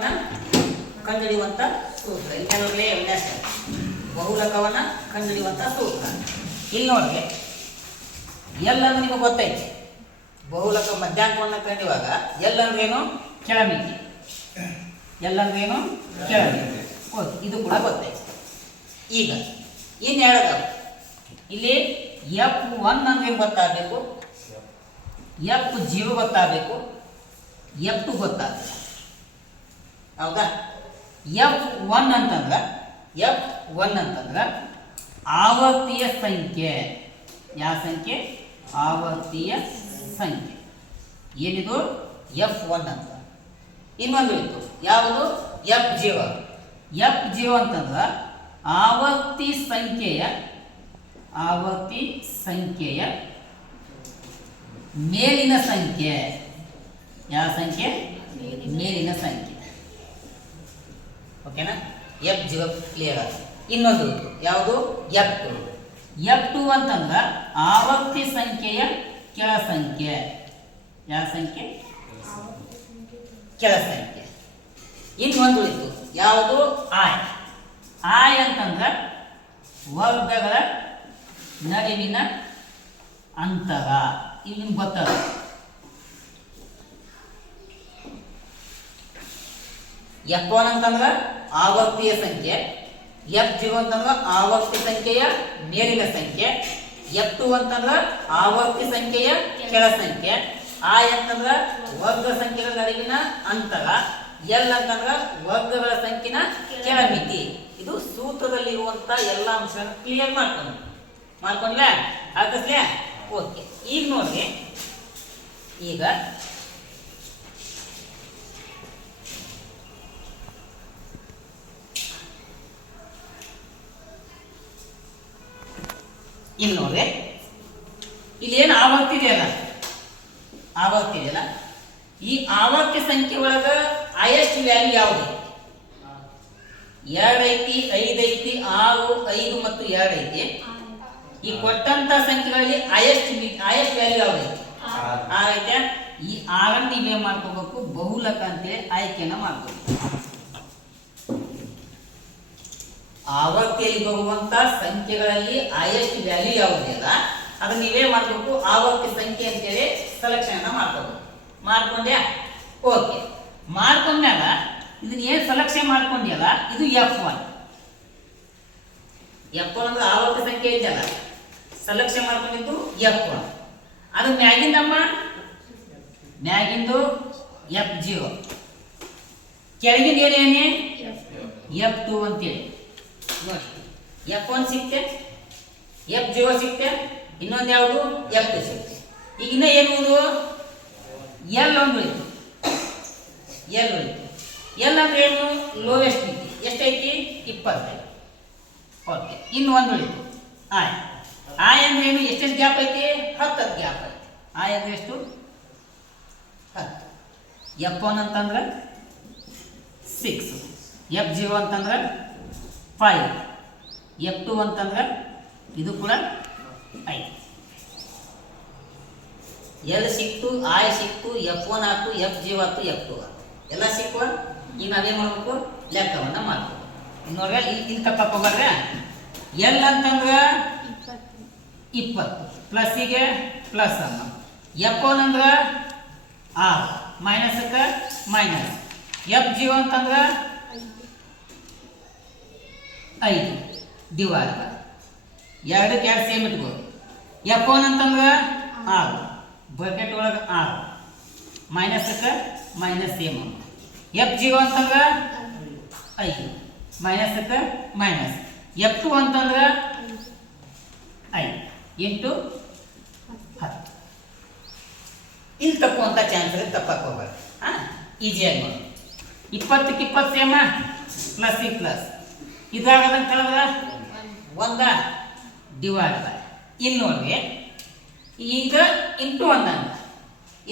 ಬಹುಲಕವನ್ನ ಕಂಡುಹಿಡಿಯುವಂತ ಸೂತ್ರ. ನೋಡ್ರಿ ವಿನ್ಯಾಸ ಬಹುಲಕವನ್ನ ಕಂಡುಹಿಡಿಯುವಂತ ಸೂತ್ರ. ಇಲ್ಲಿ ನೋಡ್ರಿ. ಎಲ್ಲ ಅಂದ್ರೆ ನಿಮಗೆ ಗೊತ್ತೈತಿ. ಬಹುಲಕ ಮಧ್ಯಾಹ್ನವನ್ನು ಕಂಡಿವಾಗ ಎಲ್ಲರಿಗೇನು ಕೆಳಮಿತಿ ಎಲ್ಲರಿಗೇನು ಕೆಳಮಿತಿ ಇದು ಕೂಡ ಗೊತ್ತೈತಿ. ಈಗ ಇನ್ನೆರಡು ಇಲ್ಲಿ ಎಫ್ ಒನ್ ಅಂದ್ರೆ ಗೊತ್ತಾಗಬೇಕು? ಎಫ್ ಜೀರೋ ಗೊತ್ತಾಗಬೇಕು. ಎಫ್ ಟು ಗೊತ್ತಾಗಬೇಕು. ಹೌದಾ? ಎಫ್ ಒನ್ ಅಂತಂದ್ರೆ ಎಫ್ ಒನ್ ಅಂತಂದ್ರೆ ಆವರ್ತಿಯ ಸಂಖ್ಯೆ. ಯಾವ ಸಂಖ್ಯೆ? ಆವರ್ತಿಯ ಸಂಖ್ಯೆ. ಏನಿದು? ಎಫ್ ಒನ್ ಅಂತ. ಇನ್ನೊಂದು ಇತ್ತು. ಯಾವುದು? ಎಫ್ ಜೀವ ಎಫ್ ಜೀವ ಅಂತಂದ್ರೆ ಆವರ್ತಿ ಸಂಖ್ಯೆಯ ಆವರ್ತಿ ಸಂಖ್ಯೆಯ ಮೇಲಿನ ಸಂಖ್ಯೆ. ಯಾವ ಸಂಖ್ಯೆ? ಮೇಲಿನ ಸಂಖ್ಯೆ. ಓಕೆನಾ? ಎಫ್ ಜೀವ ಕ್ಲಿಯರ್ ಆಗುತ್ತೆ ಇನ್ನೊಂದು ಯಾವುದು? ಎಫ್ ಟು ಎಫ್ ಟು ಅಂತಂದ್ರೆ ಆವರ್ತಿ ಸಂಖ್ಯೆಯ ಕೆಳ ಸಂಖ್ಯೆ. ಯಾವ ಸಂಖ್ಯೆ? ಕೆಳ ಸಂಖ್ಯೆ. ಇನ್ನೊಂದು ಉಳಿತು ಯಾವುದು? ಆಯ್ ಆಯ್ ಅಂತಂದ್ರೆ ವರ್ಗಗಳ ನಡುವಿನ ಅಂತರ. ಇಲ್ಲಿ ನಿಮ್ಗೆ ಎಫ್ ಒನ್ ಅಂತಂದ್ರೆ ಆವರ್ತಿಯ ಸಂಖ್ಯೆ ಎಫ್ ಜೀರೋ ಅಂತಂದ್ರೆ ಆವರ್ತಿ ಸಂಖ್ಯೆಯ ಮೇಲಿನ ಸಂಖ್ಯೆ ಎಫ್ ಟು ಅಂತಂದ್ರೆ ಆವರ್ತಿ ಸಂಖ್ಯೆಯ ಕೆಳ ಸಂಖ್ಯೆ, ಆ ಅಂತಂದ್ರೆ ವರ್ಗ ಸಂಖ್ಯೆಗಳ ನಡುವಿನ ಅಂತರ, ಎಲ್ ಅಂತಂದ್ರೆ ವರ್ಗಗಳ ಸಂಖ್ಯೆನ ಕೆಳಮಿತಿ. ಇದು ಸೂತ್ರದಲ್ಲಿ ಇರುವಂತ ಎಲ್ಲ ಅಂಶಗಳನ್ನು ಕ್ಲಿಯರ್ ಮಾಡ್ಕೊಂಡು, ಮಾಡ್ಕೊಂಡ್ಲೇ? ಆಗ್ತದೆ ಓಕೆ ಈಗ ನೋಡ್ರಿ. ಈಗ ಇಲ್ಲಿ ನೋಡ್ರಿ. ಇಲ್ಲಿ ಏನು ಆವರ್ತಿದೆಯಲ್ಲ ಆವರ್ತಿದೆಯಲ್ಲ ಈ ಆವರ್ತಿ ಸಂಖ್ಯೆ ಒಳಗ ಹೈಯೆಸ್ಟ್ ವ್ಯಾಲ್ಯೂ ಯಾವುದು? ಎರಡು ಐತಿ ಐದು ಐತಿ ಆರು ಐದು ಮತ್ತು ಎರಡು ಐತಿ. ಈ ಕೊಟ್ಟಂತ ಸಂಖ್ಯೆಗಳಲ್ಲಿ ಹೈಯೆಸ್ಟ್ ಹೈಯೆಸ್ಟ್ ವ್ಯಾಲ್ಯೂ ಯಾವುದು? ಐತಿ ಆರ್ ಐತೆ. ಈ ಆರನ್ನು ನೀವೇನ್ ಮಾಡ್ಕೋಬೇಕು? ಬಹುಲಕ ಅಂತೇಳಿ ಆಯ್ಕೆಯನ್ನ ಮಾಡ್ಕೋಬೇಕು. ಆವರ್ತಿಯಲ್ಲಿ ಬರುವಂತ ಸಂಖ್ಯೆಗಳಲ್ಲಿ ಹೈಯೆಸ್ಟ್ ವ್ಯಾಲ್ಯೂ ಯಾವುದಿಲ್ಲ ಅದನ್ನ ನೀವೇ ಮಾಡ್ಬೇಕು. ಆವರ್ತಿ ಸಂಖ್ಯೆ ಅಂತೇಳಿ ಸೆಲೆಕ್ಷನ್ ಮಾಡ್ಕೋಬೇಕು. ಮಾಡ್ಕೊಂಡೆ ಓಕೆ ಮಾಡ್ಕೊಂಡ್ಮ್ಯಾಲ ಇದನ್ನ ಏನ್ ಸೆಲೆಕ್ಷನ್ ಮಾಡ್ಕೊಂಡಿಯಲ್ಲ? ಇದು ಎಫ್ ಒನ್ ಎಫ್ ಒನ್ ಅಂದ್ರೆ ಆವರ್ತಿ ಸಂಖ್ಯೆ ಇದೆಯಲ್ಲ ಸೆಲೆಕ್ಷನ್ ಮಾಡ್ಕೊಂಡಿದ್ದು ಎಫ್ ಒನ್ ಅದು ಮ್ಯಾಗಿಂದಮ್ಮ ಮ್ಯಾಗಿಂದು ಎಫ್ ಜೀರೋ ಕೆಳಗಿಂದ ಏನೇನೆ ಎಫ್ ಟು ಅಂತೇಳಿ. ನೋಡಿ ಎಫ್ ಒನ್ ಸಿಕ್ತೆ ಎಫ್ ಜೀರೋ ಸಿಕ್ತೆ, ಇನ್ನೊಂದು ಯಾವುದು? ಎಫ್ ಟು ಸಿಕ್ತೆ. ಈಗ ಇನ್ನೂ ಏನು ಎಲ್ ಒಂದು ಐತಿ ಎಲ್ ಉಳಿತು ಎಲ್ ಅಂದ್ರೆ ಏನು? ಲೋವೆಸ್ಟ್ ಐತಿ ಎಷ್ಟೈತಿ? ಇಪ್ಪತ್ತೈದು. ಓಕೆ ಇನ್ನು ಒಂದು ಉಳಿತು. ಆಯ್ ಆಯ್ ಅಂದ್ರೆ ಏನು? ಎಷ್ಟೆಷ್ಟು ಗ್ಯಾಪ್ ಐತಿ? ಹತ್ತು ಹತ್ತು ಗ್ಯಾಪ್ ಐತಿ. ಆಯ್ ಅಂದ್ರೆ ಎಷ್ಟು? ಹತ್ತು. ಎಫ್ ಒನ್ ಅಂತಂದ್ರೆ ಸಿಕ್ಸ್ ಎಫ್ ಜೀರೋ ಅಂತಂದ್ರೆ ಫೈವ್ ಎಫ್ ಟು ಅಂತಂದ್ರೆ ಇದು ಕೂಡ ಐದು ಎಲ್ ಸಿಕ್ತು ಆಯ್ ಸಿಕ್ತು ಎಫ್ ಒನ್ ಆಯ್ತು ಎಫ್ ಜೀವ ಆಯ್ತು ಎಫ್ ಟು ಎಲ್ಲ ಸಿಕ್ಕುವ ಈಗ ನಾವೇನು ಮಾಡಬೇಕು? ಲೆಕ್ಕವನ್ನು ಮಾಡ್ಬೇಕು. ನೋಡ್ರಿ ಇಲ್ಲಿ ಇಲ್ಲಿ ಹೋಗ್ರಿ ಎಲ್ ಅಂತಂದ್ರೆ ಇಪ್ಪತ್ತು. ಪ್ಲಸ್ಸಿಗೆ ಪ್ಲಸ್ ಅಮ್ಮ ಎಫ್ ಒನ್ ಅಂದ್ರೆ ಆರು. ಮೈನಸ್ ಮೈನಸ್ ಎಫ್ ಜಿಒ ಅಂತಂದ್ರೆ ಐದು. ದಿವಾರ ಎರಡಕ್ಕೆ ಎರಡು ಸೇಮ್ ಇಟ್ಕೋ. ಎಫ್ ಒನ್ ಅಂತಂದ್ರೆ ಆರು. ಬಕೆಟ್ ಒಳಗೆ ಆರು. ಮೈನಸ್ಕ್ಕೆ ಮೈನಸ್ ಸೇಮ್ ಎಫ್ ಜೀರೋ ಅಂತಂದ್ರೆ ಐದು. ಮೈನಸ್ಕ್ಕೆ ಮೈನಸ್ ಎಫ್ ಟು ಅಂತಂದ್ರೆ ಐದು. ಎಂಟು ಹತ್ತು. ಇಲ್ಲಿ ತಪ್ಪುವಂಥ ಚಾನ್ಸ್ ಇದೆ ತಪ್ಪಕ್ಕೆ ಹೋಗ್ಬಾರ್ದು ಹಾಂ? ಈಸಿಯಾಗಿ ನೋಡಿ. ಇಪ್ಪತ್ತಕ್ಕೆ ಇಪ್ಪತ್ತು ಸೇಮ ಪ್ಲಸ್ ಪ್ಲಸ್ ಇದಾಗದಂಗೆ ಕಳೆದ ಒಂದ, ಡಿವೈಡ್ ಬೈ. ಇನ್ನೂರಿಗೆ ಈಗ ಇಂಟು ಒಂದಂಗ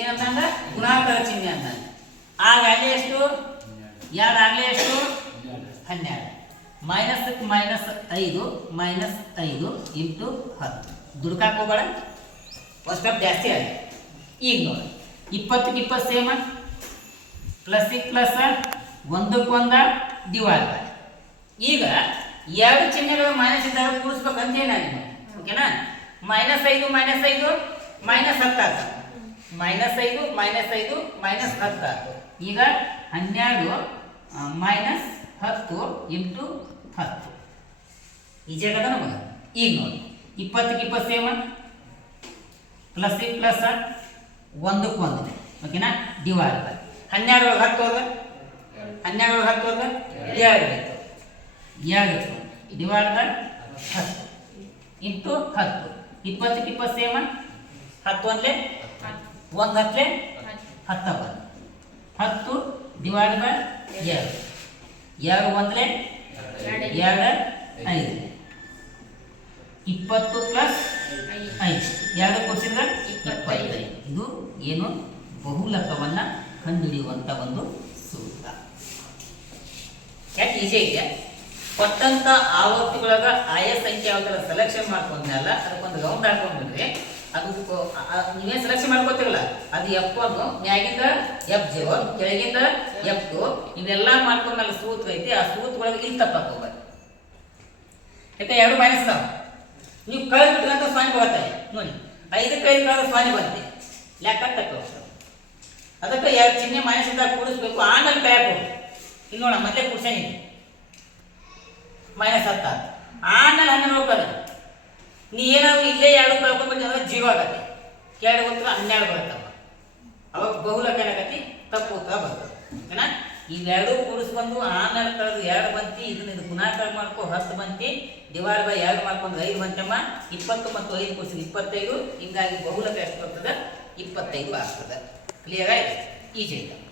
ಏನಂತಂದ್ರೆ ಗುಣಾಕಾರ ಚಿಹ್ನೆ ಅಂತ ಆಗ ಆಗಲೇ ಎಷ್ಟು? ಎರಡು ಆಗಲೇ ಎಷ್ಟು? ಹನ್ನೆರಡು. ಮೈನಸ್ ಮೈನಸ್ ಐದು ಮೈನಸ್ ಐದು ಇಂಟು ಹತ್ತು. ದುಡ್ಕಾಕ್ ಫಸ್ಟ್ ಸ್ಟೆಪ್ ಜಾಸ್ತಿ ಆಗಿದೆ. ಈಗ ನೋಡಿ ಇಪ್ಪತ್ತಕ್ಕೆ ಇಪ್ಪತ್ತು ಸೇಮ ಪ್ಲಸ್ಸಿಗೆ ಪ್ಲಸ್ ಒಂದಕ್ಕೊಂದ, ಡಿವೈಡ್ ಬೈ. ಈಗ ಎರಡು ಚಿಹ್ನೆಗಳು ಮೈನಸ್ ಇದ್ದಾಗ ಕೂಡಿಸ್ಬೇಕಂತ ಏನಾಗಿದೆ ಓಕೆನಾ ಮೈನಸ್ ಐದು ಮೈನಸ್ ಐದು ಮೈನಸ್ ಹತ್ತಾಯ್ತು ಮೈನಸ್ ಐದು ಮೈನಸ್ ಐದು ಮೈನಸ್ ಹತ್ತಾಯ್ತು ಈಗ ಹನ್ನೆರಡು ಮೈನಸ್ ಹತ್ತು ಇಂಟು ಹತ್ತು. ಈಜಾಗದ ನಮಗೆ. ಈಗ ನೋಡಿ. ಇಪ್ಪತ್ತಕ್ಕೆ ಇಪ್ಪತ್ತು ಸೇಮ. ಪ್ಲಸ್ ಈ ಪ್ಲಸ್ ಒಂದಕ್ಕೆ ಒಂದು. ಓಕೆನಾ ಡಿವೈಡ್ ಬೈ ಹನ್ನೆರಡು ಹತ್ತು ಹೋದ? ಹನ್ನೆರಡು ಒಳಗೆ ಹತ್ತು ಹೋದ? ಎರಡು. ಆಯಿತು ಎರಡು ಡಿವೈಡ್ ಬೈ ಹತ್ತು. ಇಂಟು ಹತ್ತು. ಇಪ್ಪತ್ತಕ್ಕೆ ಇಪ್ಪತ್ತು ಸೇಮ ಹತ್ತು ಒಂದ್ಲೆ ಒಂದು ಹತ್ತಲೆ ಹತ್ತ ಬಂದು ಹತ್ತು ಡಿವೈಡ್ ಬೈ ಎರಡು. ಎರಡು ಒಂದ್ಲೆ ಎರಡು ಐದು. ಇಪ್ಪತ್ತು ಪ್ಲಸ್ ಐದು. ಎರಡು ಕೊಡ್ಸಿದ್ರೆ ಇಪ್ಪತ್ತೈದು. ಇದು ಏನು ಬಹುಲಕವನ್ನು ಕಂಡುಹಿಡಿಯುವಂಥ ಒಂದು ಸೂತ್ರ. ಯಾಕೆ ಈಜಿ ಇದೆ ಕೊಟ್ಟಂತ ಆವೃತ್ತಿಗಳಾಗ ಆಯಾ ಸಂಖ್ಯೆ ಯಾವ ಥರ ಸೆಲೆಕ್ಷನ್ ಮಾಡ್ಕೊಂಡಲ್ಲ ಅದಕ್ಕೊಂದು ರೌಂಡ್ ಹಾಕೊಂಡ್ಬಿಡ್ರಿ ಅದು ನೀವೇ ಸೆಲೆಕ್ಷನ್ ಮಾಡ್ಕೋತಿರಲ್ಲ? ಅದು ಎಫ್ ಒನ್ ಮ್ಯಾಗಿಂದ ಎಫ್ ಜೀರೋ ಕೆಳಗಿಂದ ಎಫ್ ಟು ಇವೆಲ್ಲ ಮಾಡ್ಕೊಂಡ್ಮೇಲೆ ಸೂತ್ ಐತಿ, ಆ ಸೂತ್ ಒಳಗೆ ಇಲ್ಲಿ ತಪ್ಪಾಕೋಬಾರ್ದು ಯಾಕೆ ಎರಡು ಮೈನಸ್ ನಾವು ನೀವು ಕಳೆದು ಬಿಟ್ರಂತ ಸ್ವಾಮಿ ಬರುತ್ತೆ. ನೋಡಿ ಐದಕ್ಕೆ ಐದು ಕಳೆದ ಸ್ವಾಮಿ ಬಂತೆ ಲೆಕ್ಕ ತಕ್ಕ ಅದಕ್ಕೆ ಎರಡು ಚಿಹ್ನೆ ಮೈನಸ್ ಇದ್ದಾಗ ಕೂಡಿಸ್ಬೇಕು. ಆಮೇಲೆ ಕೈ ಹಾಕೋದು ಇಲ್ಲಿ ನೋಡ ಮತ್ತೆ ಕುಡ್ಸೇನಿ ಮೈನಸ್ ಹತ್ತ ಆಮೇಲೆ ಹನ್ನೆರಡು ಹೋಗ್ತದೆ ನೀ ಏನಾದ್ರು ಇಲ್ಲೇ ಎರಡು ಕಳ್ಕೊಂಡ್ಬಿಟ್ಟು ಅಂದ್ರೆ ಜೀವ ಆಗತ್ತೆ. ಕೆಳಗೆ ಉತ್ತರ ಹನ್ನೆರಡು ಬರ್ತಾವ ಅವಾಗ ಬಹುಲಕ ಏನಾಗತ್ತಿ? ತಪ್ಪು ಉತ್ತರ ಬರ್ತದೆ. ಓಕೆನಾ? ಇವೆರಡು ಬಂದು ಆಮೇಲೆ ಕಳೆದು ಎರಡು ಬಂತಿ, ಇದನ್ನ ಇದು ಗುಣಾಕಾರ ಮಾಡ್ಕೊ, ಹತ್ತು ಬಂತಿ, ಡಿವೈಡ್ ಬೈ ಎರಡು ಮಾಡ್ಕೊಂಡು ಐದು ಬಂತಮ್ಮ. ಇಪ್ಪತ್ತು ಮತ್ತು ಐದು ಕೂಡಿಸಿದ ಇಪ್ಪತ್ತೈದು. ಹಿಂಗಾಗಿ ಬಹುಲಕ ಎಷ್ಟು ಬರ್ತದೆ? ಇಪ್ಪತ್ತೈದು ಆಗ್ತದೆ. ಕ್ಲಿಯರ್ ಆಯ್ತು? ಈಜಿ ಐತೆ